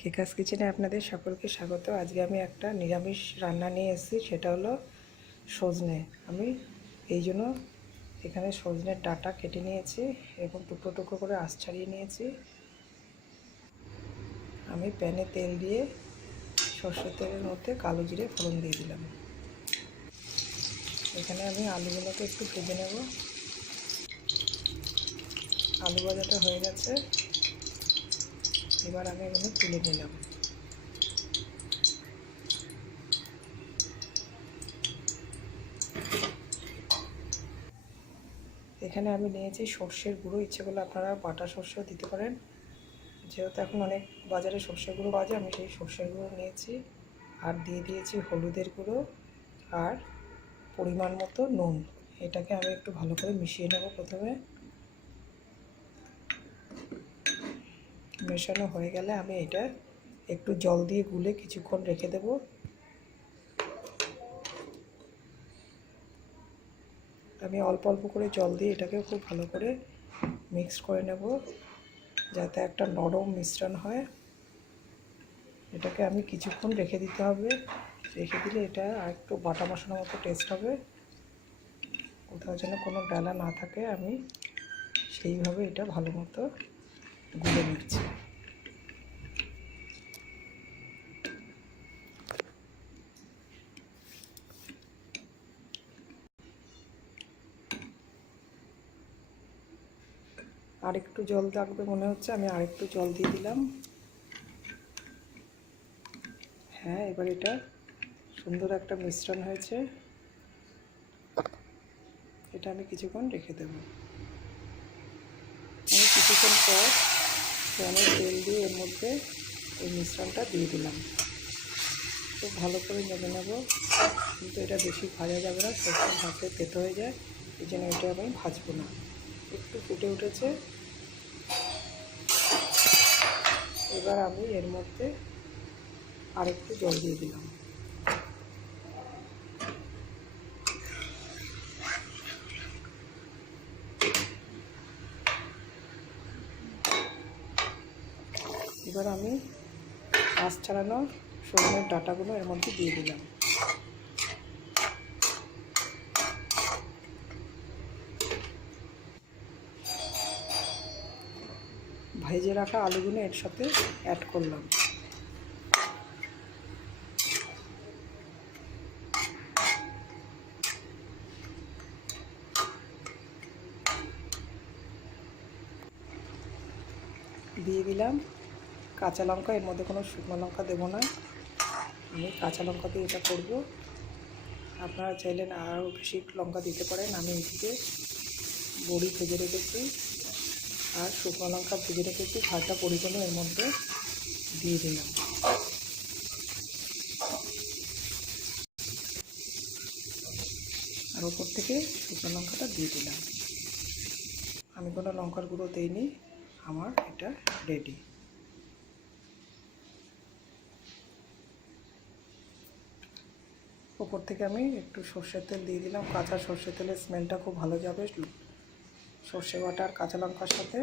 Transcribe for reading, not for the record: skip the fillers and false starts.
কেকাস কিচেনে আপনাদের সকলকে স্বাগত। আজকে আমি একটা নিরামিষ রান্না নিয়ে এসেছি, সেটা হলো সজনে। আমি এই জন্য এখানে সজনের ডাঁটা কেটে নিয়েছি এবং টুকরো টুকরো করে আঁশ ছাড়িয়ে নিয়েছি। আমি প্যানে তেল দিয়ে সর্ষের তেলের মধ্যে কালো জিরে ফোড়ন দিয়ে দিলাম। এখানে আমি আলুগুলোকে একটু ভেজে নেব। আলু ভাজাটা হয়ে গেছে, এবার আমি এগুলো তুলে নিলাম। এখানে আমি নিয়েছি সর্ষের গুঁড়ো। ইচ্ছে করলে আপনারা বাটা সর্ষেও দিতে পারেন, যেহেতু এখন অনেক বাজারে সর্ষের গুঁড়ো পাওয়া যায়, আমি সেই সর্ষের গুঁড়ো নিয়েছি। আর দিয়ে দিয়েছি হলুদের গুঁড়ো আর পরিমাণ মতো নুন। এটাকে আমি একটু ভালো করে মিশিয়ে নেব। প্রথমে মেশানো হয়ে গেলে আমি এটা একটু জল দিয়ে গুলে কিছুক্ষণ রেখে দেব। আমি অল্প অল্প করে জল দিয়ে এটাকে খুব ভালো করে মিক্স করে নেব, যাতে একটা নরম মিশ্রণ হয়। এটাকে আমি কিছুক্ষণ রেখে দিতে হবে। রেখে দিলে এটা আর একটু বাটা মশলার মতো টেস্ট হবে। কোথাও যেন কোনো ডালা না থাকে, আমি সেইভাবে এটা ভালো মতো গুলে নিচ্ছি। আরেকটু জল লাগবে মনে হচ্ছে, আমি আরেকটু জল দিয়ে দিলাম। হ্যাঁ, এবার এটা সুন্দর একটা মিশ্রণ হয়েছে। এটা আমি কিছুক্ষণ রেখে দেব। আমি কিছুক্ষণ পর প্যানে তেল দিয়ে এর মধ্যে এই মিশ্রণটা দিয়ে দিলাম। খুব ভালো করে নেড়ে নেব, কিন্তু এটা বেশি ভাজা যাবে না, সবসময় ভাজতে তেতো হয়ে যায়। এই জন্য এটা আমি ভাজবো না। একটু ফুটে উঠেছে, এবার আমি এর মধ্যে আরেকটু জল দিয়ে দিলাম। এবার আমি আঁশ ছাড়ানো সজনের ডাঁটাগুলো এর মধ্যে দিয়ে দিলাম। ভেজে রাখা আলুগুলো এর সাথে অ্যাড করলাম। দিয়ে দিলাম কাঁচা লঙ্কা। এর মধ্যে কোনো শুকনো লঙ্কা দেবো না, আমি কাঁচা লঙ্কা দিয়ে এটা করব। আপনারা চাইলে আরও বেশি লঙ্কা দিতে পারেন। আমি এদিকে বড়ি ভেজে রেখেছি আর শুকনো লঙ্কা ভেজে রেখেছি, ভাজা বড়িগুলো এর মধ্যে দিয়ে দিলাম। আর ওপর থেকে শুকনো লঙ্কাটা দিয়ে দিলাম। আমি কোনো লঙ্কার গুঁড়ো দিইনি, আমার এটা রেডি। ওপর থেকে আমি একটু সর্ষের তেল দিয়ে দিলাম। কাঁচা সর্ষের তেলের স্মেলটা খুব ভালো যাবে সর্ষে বাটা আর কাঁচা লঙ্কার সাথে।